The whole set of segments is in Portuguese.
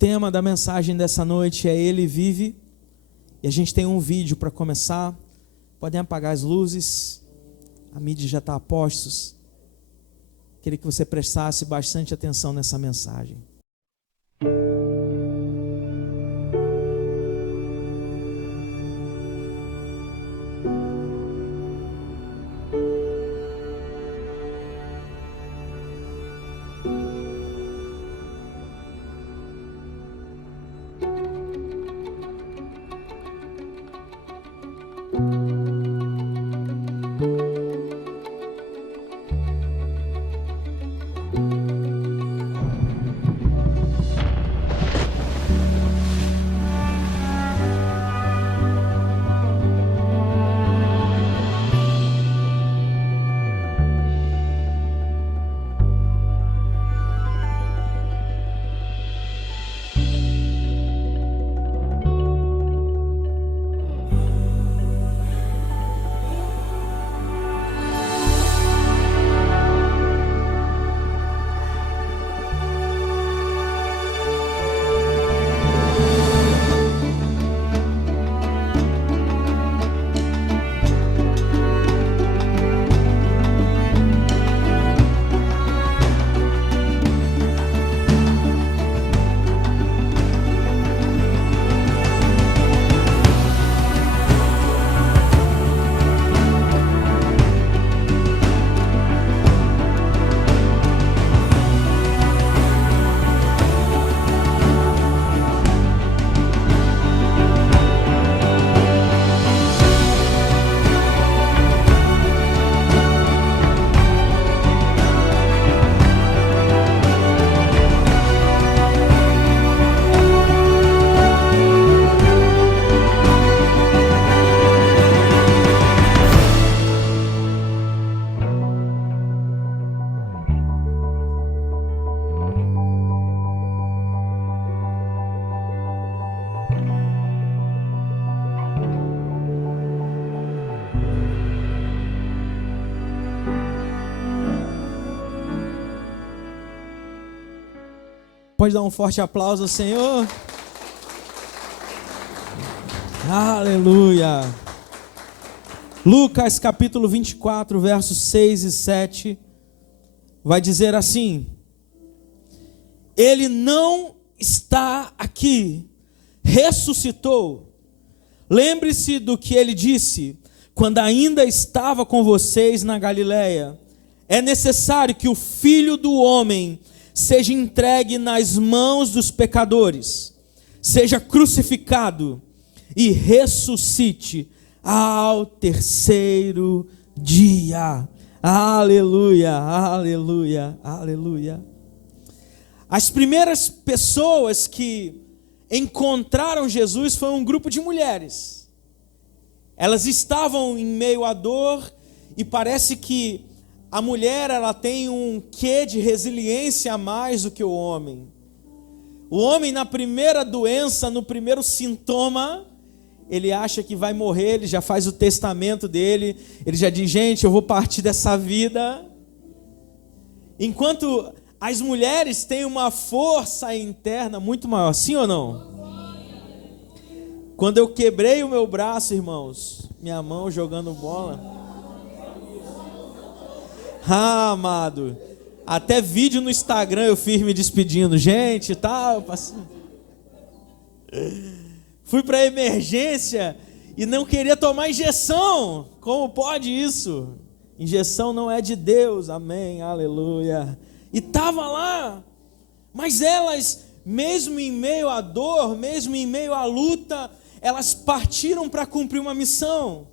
tema da mensagem dessa noite é Ele vive. E a gente tem um vídeo para começar. Podem apagar as luzes. A mídia já está a postos. Queria que você prestasse bastante atenção nessa mensagem. Pode dar um forte aplauso ao Senhor. Aleluia. Lucas capítulo 24, versos 6 e 7, vai dizer assim: Ele não está aqui, ressuscitou. Lembre-se do que ele disse, quando ainda estava com vocês na Galileia. É necessário que o Filho do Homem seja entregue nas mãos dos pecadores, seja crucificado e ressuscite ao terceiro dia. Aleluia, aleluia, aleluia. As primeiras pessoas que encontraram Jesus foi um grupo de mulheres. Elas estavam em meio à dor e parece que a mulher, ela tem um quê de resiliência a mais do que o homem. O homem, na primeira doença, no primeiro sintoma, ele acha que vai morrer, ele já faz o testamento dele, ele já diz: gente, eu vou partir dessa vida. Enquanto as mulheres têm uma força interna muito maior, sim ou não? Quando eu quebrei o meu braço, irmãos, minha mão jogando bola, amado, até vídeo no Instagram eu fiz me despedindo, gente, tá, fui para emergência e não queria tomar injeção. Como pode isso? Injeção não é de Deus, amém, aleluia. E estava lá, mas elas, mesmo em meio à dor, mesmo em meio à luta, elas partiram para cumprir uma missão,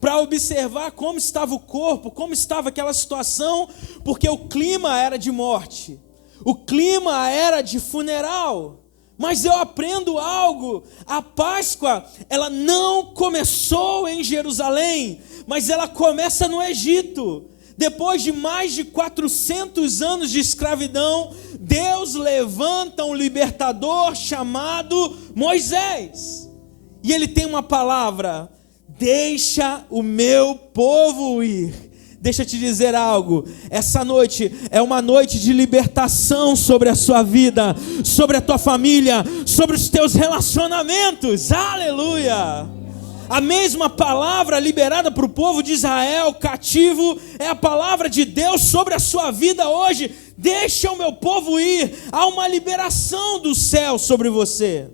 para observar como estava o corpo, como estava aquela situação, porque o clima era de morte, o clima era de funeral. Mas eu aprendo algo: a Páscoa, ela não começou em Jerusalém, mas ela começa no Egito. Depois de mais de 400 anos de escravidão, Deus levanta um libertador chamado Moisés. E ele tem uma palavra: deixa o meu povo ir, Deixa eu te dizer algo, essa noite é uma noite de libertação sobre a sua vida, sobre a tua família, sobre os teus relacionamentos, aleluia. A mesma palavra liberada para o povo de Israel, cativo, é a palavra de Deus sobre a sua vida hoje. Deixa o meu povo ir, há uma liberação do céu sobre você.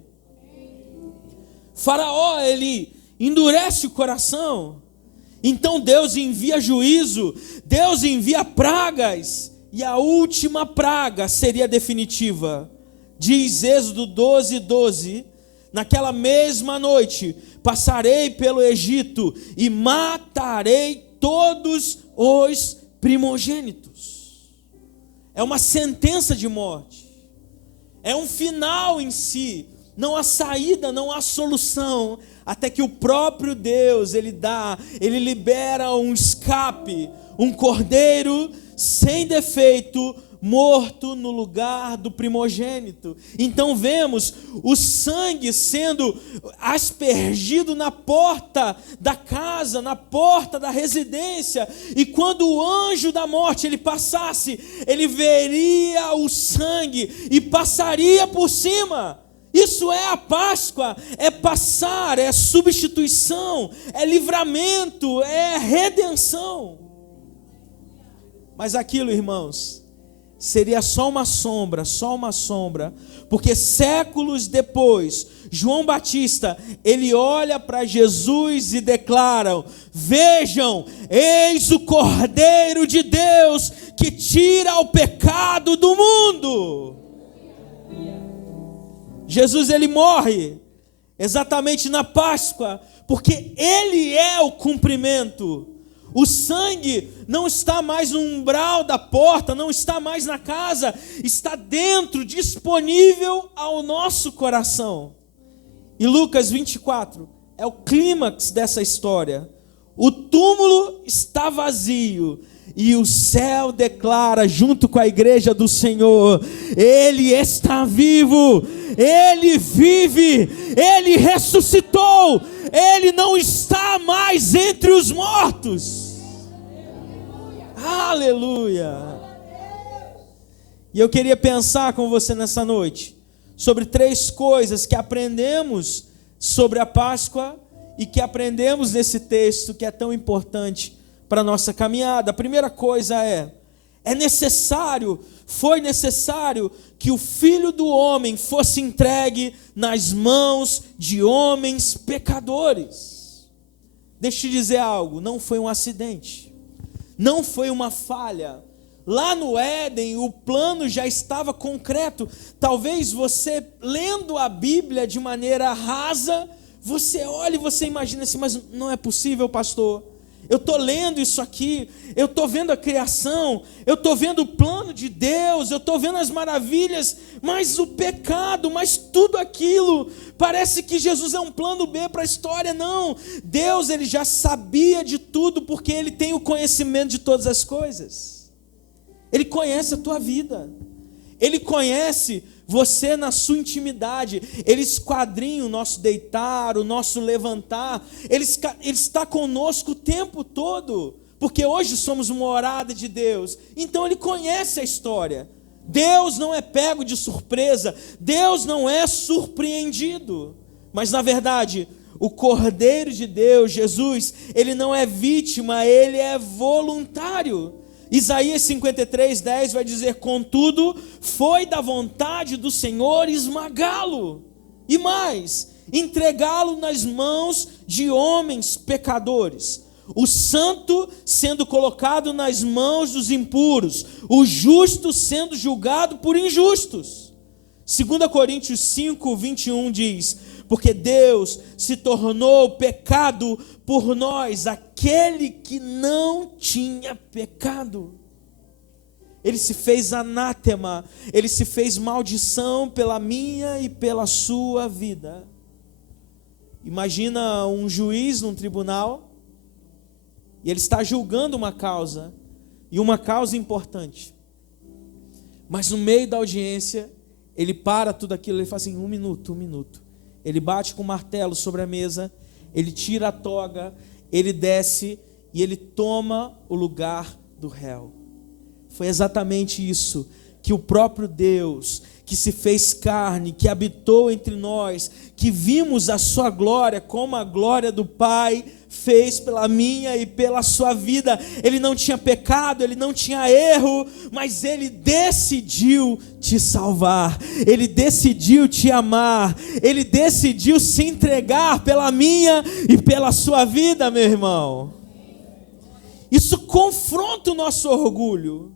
Faraó, ele endurece o coração, então Deus envia juízo, Deus envia pragas, e a última praga seria definitiva. Diz Êxodo 12:12, naquela mesma noite, passarei pelo Egito e matarei todos os primogênitos. É uma sentença de morte, é um final em si, não há saída, não há solução, até que o próprio Deus, ele libera um escape, um cordeiro sem defeito, morto no lugar do primogênito. Então vemos o sangue sendo aspergido na porta da casa, na porta da residência, e quando o anjo da morte ele passasse, ele veria o sangue e passaria por cima. Isso é a Páscoa, é passar, é substituição, é livramento, é redenção. Mas aquilo, irmãos, seria só uma sombra, porque séculos depois, João Batista, ele olha para Jesus e declara: vejam, eis o Cordeiro de Deus que tira o pecado do mundo. Jesus, ele morre exatamente na Páscoa, porque ele é o cumprimento. O sangue não está mais no umbral da porta, não está mais na casa, está dentro, disponível ao nosso coração. E Lucas 24 é o clímax dessa história. O túmulo está vazio e o céu declara, junto com a igreja do Senhor: Ele está vivo, Ele vive, Ele ressuscitou, Ele não está mais entre os mortos. Aleluia! E eu queria pensar com você nessa noite sobre 3 coisas que aprendemos sobre a Páscoa e que aprendemos nesse texto que é tão importante para a nossa caminhada. A primeira coisa foi necessário que o Filho do Homem fosse entregue nas mãos de homens pecadores. Deixa eu te dizer algo, não foi um acidente, não foi uma falha. Lá no Éden, o plano já estava concreto. Talvez você, lendo a Bíblia de maneira rasa, você olha e você imagina assim: mas não é possível, pastor. Eu estou lendo isso aqui, eu estou vendo a criação, eu estou vendo o plano de Deus, eu estou vendo as maravilhas, mas o pecado, mas tudo aquilo, parece que Jesus é um plano B para a história. Não, Deus, ele já sabia de tudo, porque ele tem o conhecimento de todas as coisas. Ele conhece a tua vida, ele conhece você na sua intimidade, ele esquadrinha o nosso deitar, o nosso levantar, ele está conosco o tempo todo, porque hoje somos uma morada de Deus, então ele conhece a história. Deus não é pego de surpresa, Deus não é surpreendido, mas na verdade, o Cordeiro de Deus, Jesus, ele não é vítima, ele é voluntário. Isaías 53:10 vai dizer: contudo, foi da vontade do Senhor esmagá-lo, e mais, entregá-lo nas mãos de homens pecadores, o santo sendo colocado nas mãos dos impuros, o justo sendo julgado por injustos. 2 Coríntios 5:21 diz: porque Deus se tornou pecado por nós, aquele que não tinha pecado. Ele se fez anátema, ele se fez maldição pela minha e pela sua vida. Imagina um juiz num tribunal, e ele está julgando uma causa, e uma causa importante. Mas no meio da audiência, ele para tudo aquilo, ele fala assim: um minuto. Ele bate com o martelo sobre a mesa, ele tira a toga, ele desce e ele toma o lugar do réu. Foi exatamente isso que o próprio Deus, que se fez carne, que habitou entre nós, que vimos a sua glória como a glória do Pai, fez pela minha e pela sua vida. Ele não tinha pecado, ele não tinha erro, mas ele decidiu te salvar, ele decidiu te amar, ele decidiu se entregar pela minha e pela sua vida, meu irmão. Isso confronta o nosso orgulho,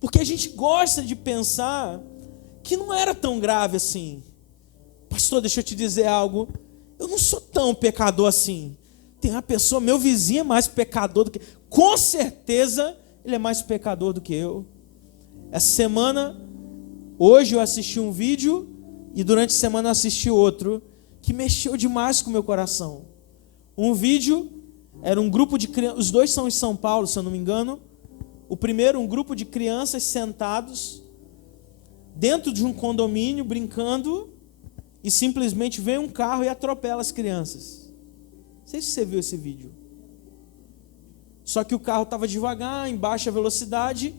porque a gente gosta de pensar que não era tão grave assim. Pastor, deixa eu te dizer algo, eu não sou tão pecador assim. Tem uma pessoa, meu vizinho é mais pecador do que... Com certeza, ele é mais pecador do que eu. Essa semana, hoje eu assisti um vídeo, e durante a semana eu assisti outro, que mexeu demais com o meu coração. Um vídeo, era um grupo de crianças, os dois são em São Paulo, se eu não me engano. O primeiro, um grupo de crianças sentados, dentro de um condomínio, brincando, e simplesmente vem um carro e atropela as crianças. Não sei se você viu esse vídeo. Só que o carro estava devagar, em baixa velocidade,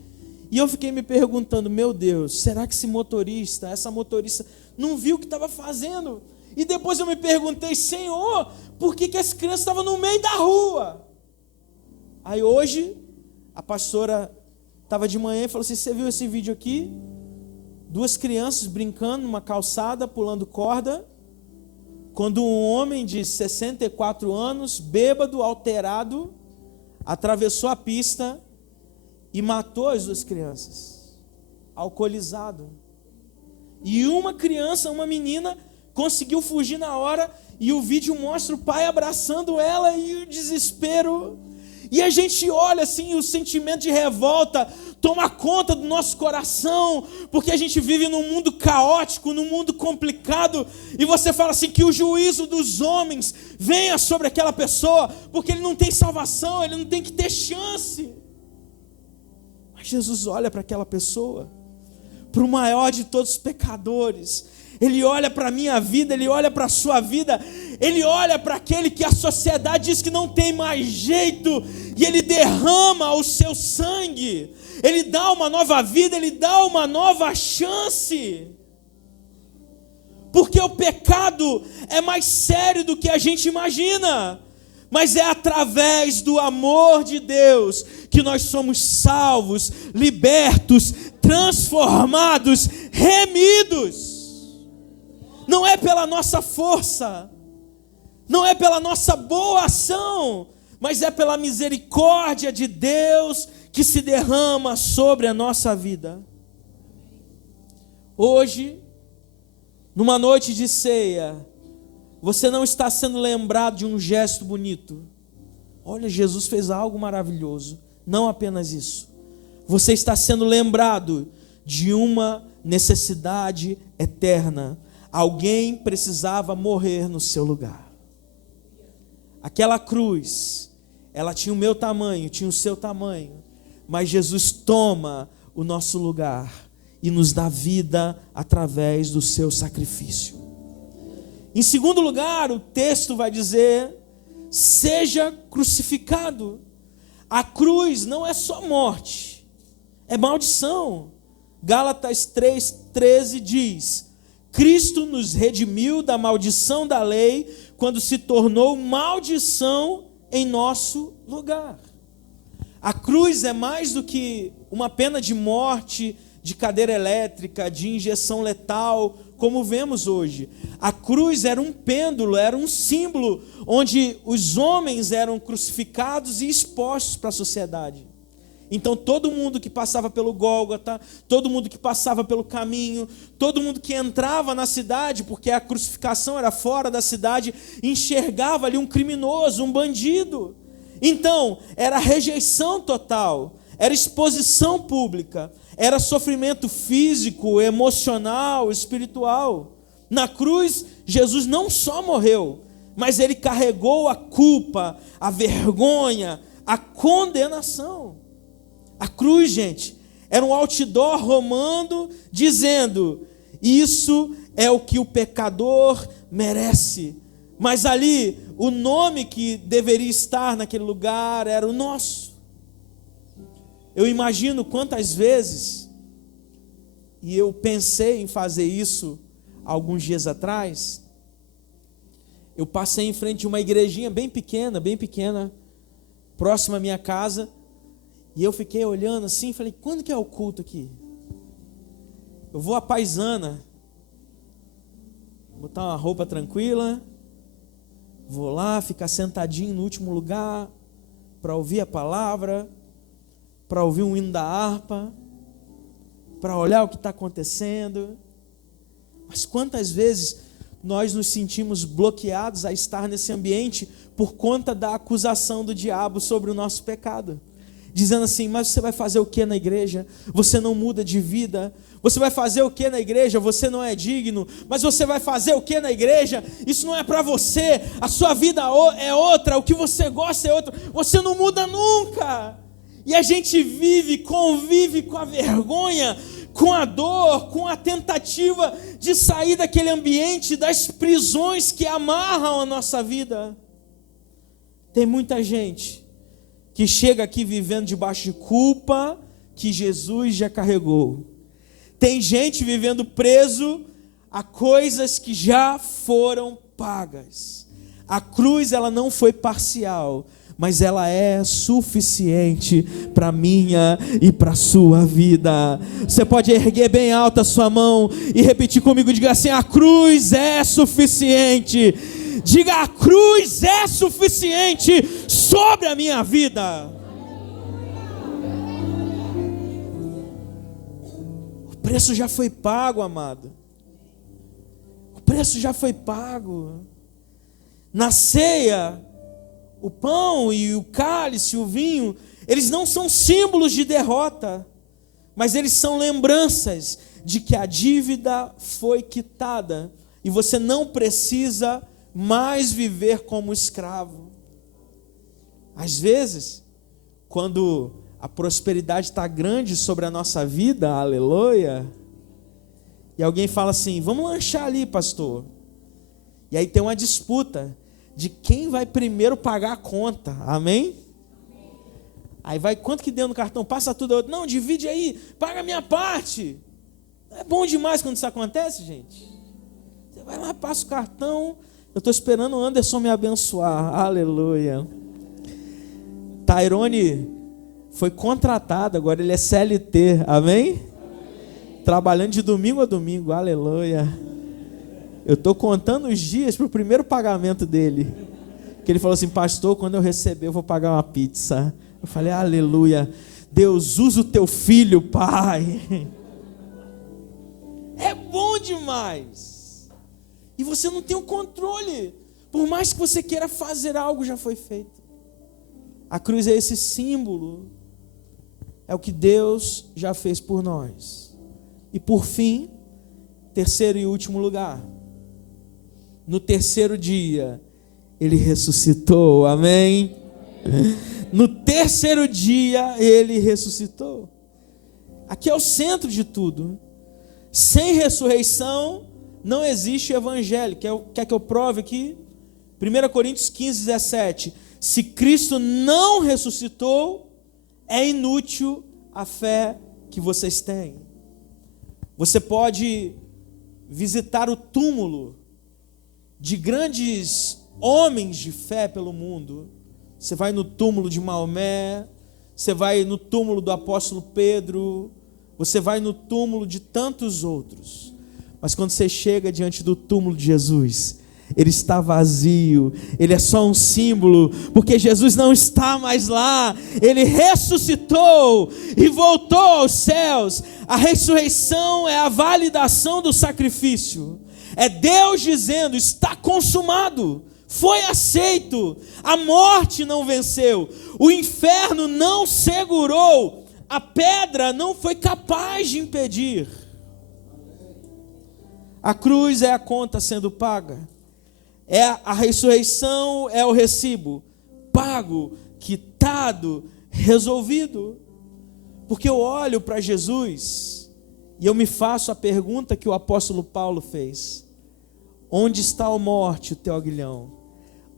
e eu fiquei me perguntando, meu Deus, será que essa motorista não viu o que estava fazendo? E depois eu me perguntei, Senhor, por que as crianças estavam no meio da rua? Aí hoje, a pastora estava de manhã e falou assim, você viu esse vídeo aqui? 2 crianças brincando numa calçada, pulando corda, quando um homem de 64 anos, bêbado, alterado, atravessou a pista e matou as 2 crianças, alcoolizado. E uma criança, uma menina, conseguiu fugir na hora, e o vídeo mostra o pai abraçando ela e o desespero. E a gente olha assim, o sentimento de revolta toma conta do nosso coração, porque a gente vive num mundo caótico, num mundo complicado, e você fala assim, que o juízo dos homens venha sobre aquela pessoa, porque ele não tem salvação, ele não tem que ter chance. Mas Jesus olha para aquela pessoa, para o maior de todos os pecadores, ele olha para a minha vida, ele olha para a sua vida, ele olha para aquele que a sociedade diz que não tem mais jeito, e ele derrama o seu sangue, ele dá uma nova vida, ele dá uma nova chance, porque o pecado é mais sério do que a gente imagina, mas é através do amor de Deus que nós somos salvos, libertos, transformados, remidos. Não é pela nossa força, não é pela nossa boa ação, mas é pela misericórdia de Deus que se derrama sobre a nossa vida. Hoje, numa noite de ceia, você não está sendo lembrado de um gesto bonito. Olha, Jesus fez algo maravilhoso. Não apenas isso. Você está sendo lembrado de uma necessidade eterna. Alguém precisava morrer no seu lugar. Aquela cruz, ela tinha o meu tamanho, tinha o seu tamanho, mas Jesus toma o nosso lugar e nos dá vida através do seu sacrifício. Em segundo lugar, o texto vai dizer, seja crucificado. A cruz não é só morte, é maldição. Gálatas 3:13 diz, Cristo nos redimiu da maldição da lei, quando se tornou maldição em nosso lugar. A cruz é mais do que uma pena de morte, de cadeira elétrica, de injeção letal, como vemos hoje. A cruz era um pêndulo, era um símbolo, onde os homens eram crucificados e expostos para a sociedade. Então todo mundo que passava pelo Gólgota, todo mundo que passava pelo caminho, todo mundo que entrava na cidade, porque a crucificação era fora da cidade, enxergava ali um criminoso, um bandido. Então era rejeição total, era exposição pública, era sofrimento físico, emocional, espiritual. Na cruz, Jesus não só morreu, mas ele carregou a culpa, a vergonha, a condenação. A cruz, gente, era um outdoor romano dizendo, isso é o que o pecador merece. Mas ali, o nome que deveria estar naquele lugar era o nosso. Eu imagino quantas vezes, e eu pensei em fazer isso alguns dias atrás, eu passei em frente de uma igrejinha bem pequena, próxima à minha casa, e eu fiquei olhando assim, falei, quando que é o culto aqui? Eu vou à paisana, botar uma roupa tranquila, vou lá, ficar sentadinho no último lugar, para ouvir a palavra, para ouvir um hino da harpa, para olhar o que está acontecendo. Mas quantas vezes nós nos sentimos bloqueados a estar nesse ambiente por conta da acusação do diabo sobre o nosso pecado, dizendo assim, mas você vai fazer o que na igreja? Você não muda de vida. Você vai fazer o que na igreja? Você não é digno. Mas você vai fazer o que na igreja? Isso não é para você. A sua vida é outra. O que você gosta é outro. Você não muda nunca. E a gente convive com a vergonha, com a dor, com a tentativa de sair daquele ambiente, das prisões que amarram a nossa vida. Tem muita gente que chega aqui vivendo debaixo de culpa que Jesus já carregou. Tem gente vivendo preso a coisas que já foram pagas. A cruz, ela não foi parcial, mas ela é suficiente para minha e para a sua vida. Você pode erguer bem alta a sua mão e repetir comigo, diga assim, a cruz é suficiente. Diga, a cruz é suficiente sobre a minha vida. O preço já foi pago, amado. O preço já foi pago. Na ceia, o pão e o cálice, o vinho, eles não são símbolos de derrota, mas eles são lembranças de que a dívida foi quitada e você não precisa mais viver como escravo. Às vezes, quando a prosperidade está grande sobre a nossa vida, aleluia, e alguém fala assim, vamos lanchar ali, pastor. E aí tem uma disputa de quem vai primeiro pagar a conta, amém? Aí vai, quanto que deu no cartão? Passa tudo, não, divide aí, paga a minha parte. É bom demais quando isso acontece, gente. Você vai lá, passa o cartão, eu estou esperando o Anderson me abençoar, aleluia. Tairone foi contratado, agora ele é CLT, amém? Trabalhando de domingo a domingo, aleluia. Eu estou contando os dias para o primeiro pagamento dele. Que ele falou assim, pastor, quando eu receber eu vou pagar uma pizza. Eu falei, aleluia. Deus, usa o teu filho, pai. É bom demais. E você não tem o controle. Por mais que você queira fazer algo, já foi feito. A cruz é esse símbolo. É o que Deus já fez por nós. E por fim, terceiro e último lugar. No terceiro dia, ele ressuscitou, amém? No terceiro dia, ele ressuscitou. Aqui é o centro de tudo. Sem ressurreição, não existe evangelho. Quer que eu prove aqui? 1 Coríntios 15, 17. Se Cristo não ressuscitou, é inútil a fé que vocês têm. Você pode visitar o túmulo de grandes homens de fé pelo mundo. Você vai no túmulo de Maomé, você vai no túmulo do apóstolo Pedro, você vai no túmulo de tantos outros. Mas quando você chega diante do túmulo de Jesus, ele está vazio, ele é só um símbolo, porque Jesus não está mais lá, ele ressuscitou e voltou aos céus. A ressurreição é a validação do sacrifício. É Deus dizendo, está consumado, foi aceito, a morte não venceu, o inferno não segurou, a pedra não foi capaz de impedir. A cruz é a conta sendo paga, a ressurreição é o recibo, pago, quitado, resolvido. Porque eu olho para Jesus e eu me faço a pergunta que o apóstolo Paulo fez: Onde está a morte, o teu aguilhão?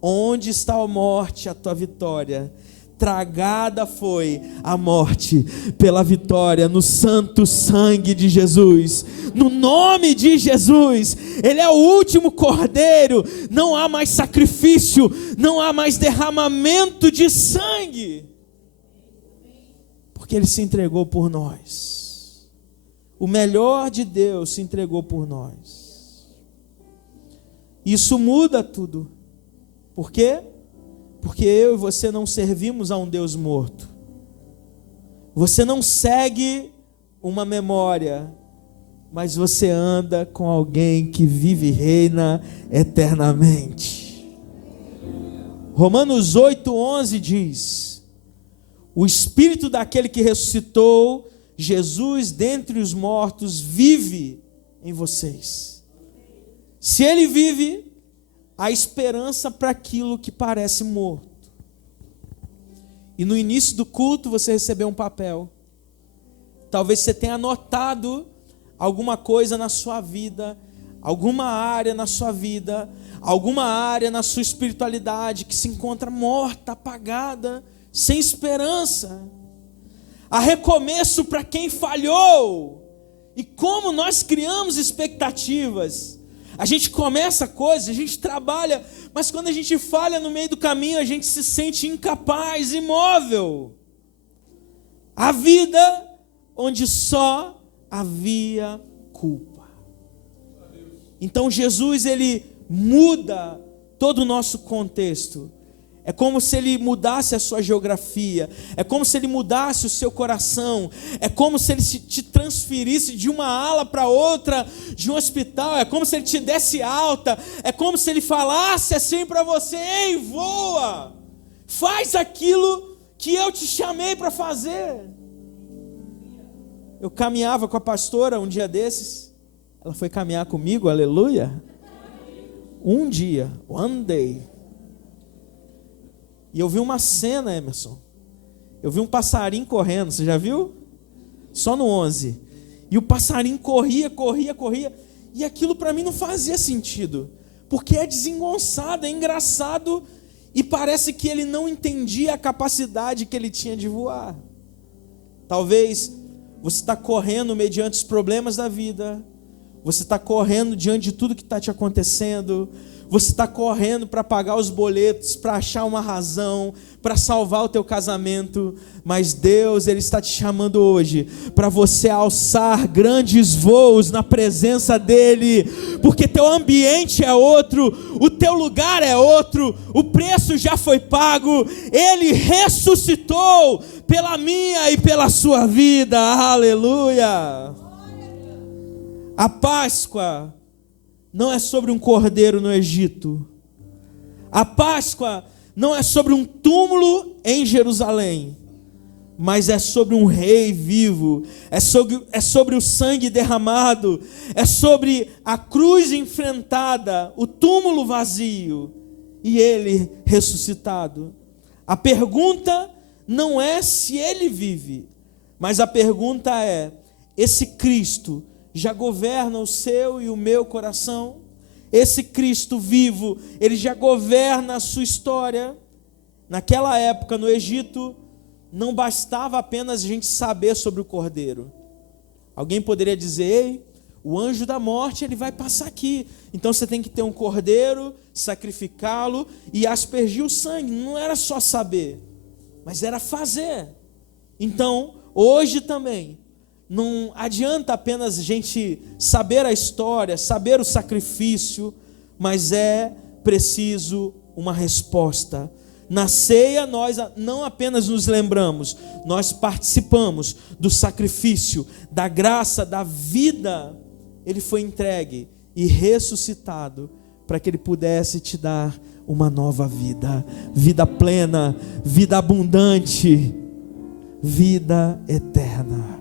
Onde está a morte, a tua vitória? Tragada foi a morte pela vitória no santo sangue de Jesus, no nome de Jesus. Ele é o último cordeiro, não há mais sacrifício, não há mais derramamento de sangue, porque Ele se entregou por nós. O melhor de Deus se entregou por nós. Isso muda tudo. Por quê? Porque eu e você não servimos a um Deus morto. Você não segue uma memória, mas você anda com alguém que vive e reina eternamente. Romanos 8:11 diz: o Espírito daquele que ressuscitou Jesus dentre os mortos vive em vocês. Se Ele vive, há esperança para aquilo que parece morto. E no início do culto você recebeu um papel. Talvez você tenha anotado alguma coisa na sua vida, alguma área na sua vida, alguma área na sua espiritualidade que se encontra morta, apagada, sem esperança. Há recomeço para quem falhou. E como nós criamos expectativas. A gente começa coisas, a gente trabalha, mas quando a gente falha no meio do caminho, a gente se sente incapaz, imóvel. A vida onde só havia culpa. Então Jesus, Ele muda todo o nosso contexto. É como se Ele mudasse a sua geografia, é como se Ele mudasse o seu coração, é como se Ele te transferisse de uma ala para outra, de um hospital, é como se Ele te desse alta, é como se Ele falasse assim para você: ei, voa, faz aquilo que eu te chamei para fazer. Eu caminhava com a pastora um dia desses, ela foi caminhar comigo, aleluia, um dia, one day. E eu vi uma cena, Emerson. Eu vi um passarinho correndo, você já viu? Só no 11. E o passarinho corria. E aquilo para mim não fazia sentido. Porque é desengonçado, é engraçado. E parece que ele não entendia a capacidade que ele tinha de voar. Talvez você está correndo mediante os problemas da vida. Você está correndo diante de tudo que está te acontecendo. Você está correndo para pagar os boletos, para achar uma razão, para salvar o teu casamento, mas Deus, Ele está te chamando hoje para você alçar grandes voos na presença dEle, porque teu ambiente é outro, o teu lugar é outro, o preço já foi pago, Ele ressuscitou pela minha e pela sua vida, aleluia. A Páscoa não é sobre um cordeiro no Egito. A Páscoa não é sobre um túmulo em Jerusalém, mas é sobre um rei vivo, é sobre o sangue derramado, é sobre a cruz enfrentada, o túmulo vazio e ele ressuscitado. A pergunta não é se ele vive, mas a pergunta é: esse Cristo já governa o seu e o meu coração? Esse Cristo vivo, Ele já governa a sua história? Naquela época, no Egito, não bastava apenas a gente saber sobre o Cordeiro. Alguém poderia dizer: ei, o anjo da morte, ele vai passar aqui. Então você tem que ter um cordeiro, sacrificá-lo e aspergir o sangue. Não era só saber, mas era fazer. Então, hoje também, não adianta apenas a gente saber a história, saber o sacrifício, mas é preciso uma resposta. Na ceia nós não apenas nos lembramos, nós participamos do sacrifício, da graça, da vida. Ele foi entregue e ressuscitado para que Ele pudesse te dar uma nova vida, vida plena, vida abundante, vida eterna.